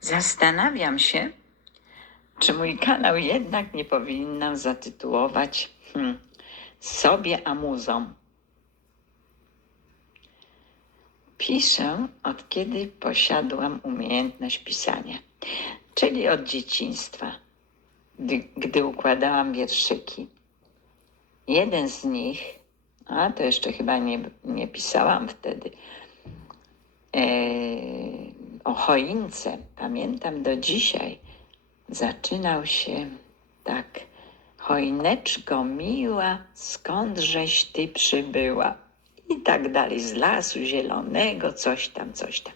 Zastanawiam się, czy mój kanał jednak nie powinnam zatytułować hmm, sobie amuzą. Piszę od kiedy posiadłam umiejętność pisania, czyli od dzieciństwa, gdy, gdy układałam wierszyki. Jeden z nich, a to jeszcze chyba nie, nie pisałam wtedy, e, o choince, pamiętam do dzisiaj, zaczynał się tak. Choineczko miła, skądżeś ty przybyła? I tak dalej, z lasu zielonego, coś tam, coś tam.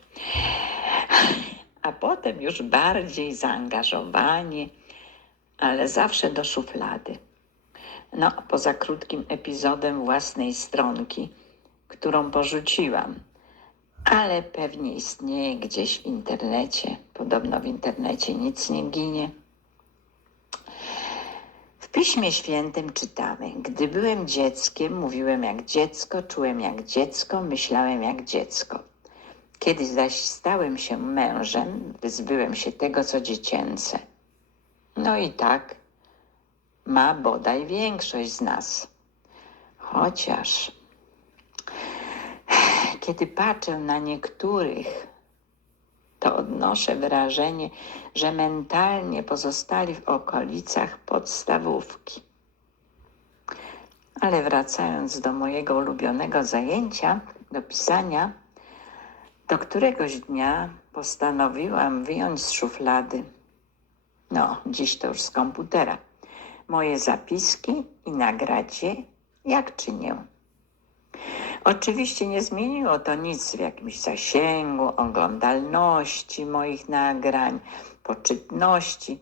A potem już bardziej zaangażowanie, ale zawsze do szuflady. No, poza krótkim epizodem własnej stronki, którą porzuciłam, ale pewnie istnieje gdzieś w internecie. Podobno w internecie nic nie ginie. W Piśmie Świętym czytamy: Gdy byłem dzieckiem, mówiłem jak dziecko, czułem jak dziecko, myślałem jak dziecko. Kiedy zaś stałem się mężem, wyzbyłem się tego, co dziecięce. No i tak ma bodaj większość z nas. Chociaż kiedy patrzę na niektórych, to odnoszę wrażenie, że mentalnie pozostali w okolicach podstawówki. Ale wracając do mojego ulubionego zajęcia, do pisania, do któregoś dnia postanowiłam wyjąć z szuflady, no dziś to już z komputera, moje zapiski i nagrać je, jak czynię. Oczywiście nie zmieniło to nic w jakimś zasięgu, oglądalności moich nagrań, poczytności,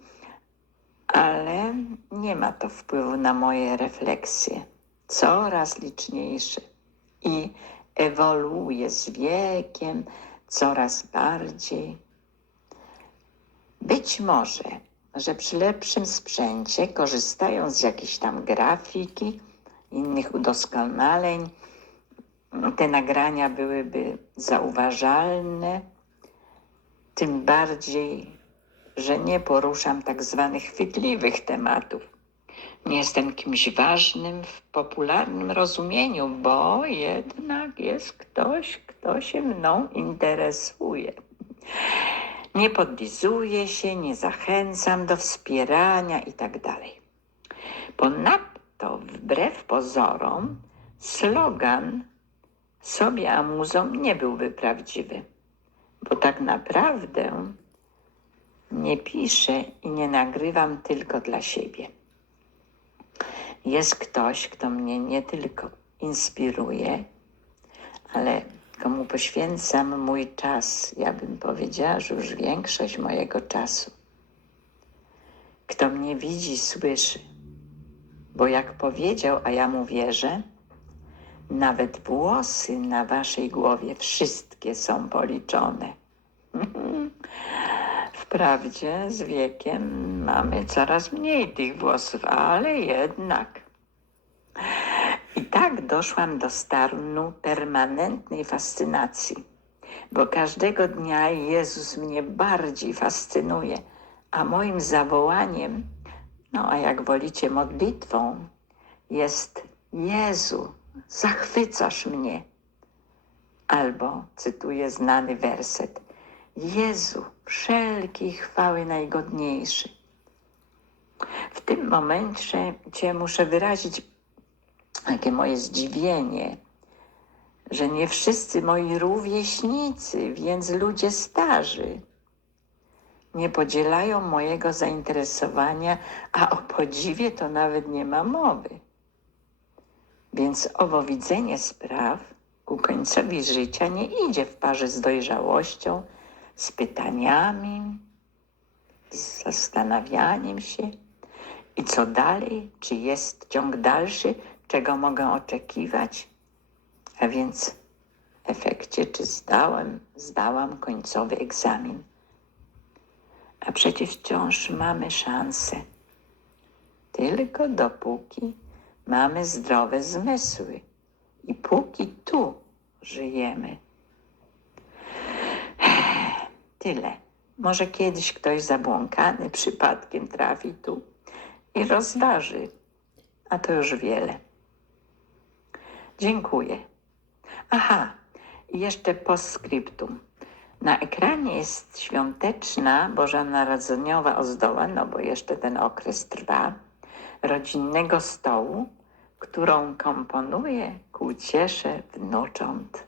ale nie ma to wpływu na moje refleksje. Coraz liczniejsze i ewoluuje z wiekiem coraz bardziej. Być może, że przy lepszym sprzęcie, korzystając z jakiejś tam grafiki, innych udoskonaleń, te nagrania byłyby zauważalne, tym bardziej, że nie poruszam tak zwanych chwytliwych tematów. Nie jestem kimś ważnym w popularnym rozumieniu, bo jednak jest ktoś, kto się mną interesuje. Nie podlizuję się, nie zachęcam do wspierania i tak. Ponadto, wbrew pozorom, slogan sobie amuzą nie byłby prawdziwy, bo tak naprawdę nie piszę i nie nagrywam tylko dla siebie. Jest ktoś, kto mnie nie tylko inspiruje, ale komu poświęcam mój czas, ja bym powiedziała, że już większość mojego czasu. Kto mnie widzi, słyszy, bo jak powiedział, a ja mu wierzę, nawet włosy na waszej głowie wszystkie są policzone. Wprawdzie z wiekiem mamy coraz mniej tych włosów, ale jednak. I tak doszłam do stanu permanentnej fascynacji, bo każdego dnia Jezus mnie bardziej fascynuje, a moim zawołaniem, no a jak wolicie modlitwą, jest Jezu, zachwycasz mnie. Albo, cytuję znany werset, Jezu, wszelkiej chwały najgodniejszy. W tym momencie cię muszę wyrazić takie moje zdziwienie, że nie wszyscy moi rówieśnicy, więc ludzie starzy, nie podzielają mojego zainteresowania, a o podziwie to nawet nie ma mowy. Więc owo widzenie spraw ku końcowi życia nie idzie w parze z dojrzałością, z pytaniami, z zastanawianiem się. I co dalej? Czy jest ciąg dalszy? Czego mogę oczekiwać? A więc w efekcie, czy zdałem, zdałam końcowy egzamin. A przecież wciąż mamy szansę. Tylko dopóki mamy zdrowe zmysły i póki tu żyjemy. Tyle. Może kiedyś ktoś zabłąkany przypadkiem trafi tu i rozważy, a to już wiele. Dziękuję. Aha, i jeszcze postscriptum. Na ekranie jest świąteczna bożonarodzeniowa ozdoba, no bo jeszcze ten okres trwa, rodzinnego stołu, którą komponuje ku uciesze wnucząt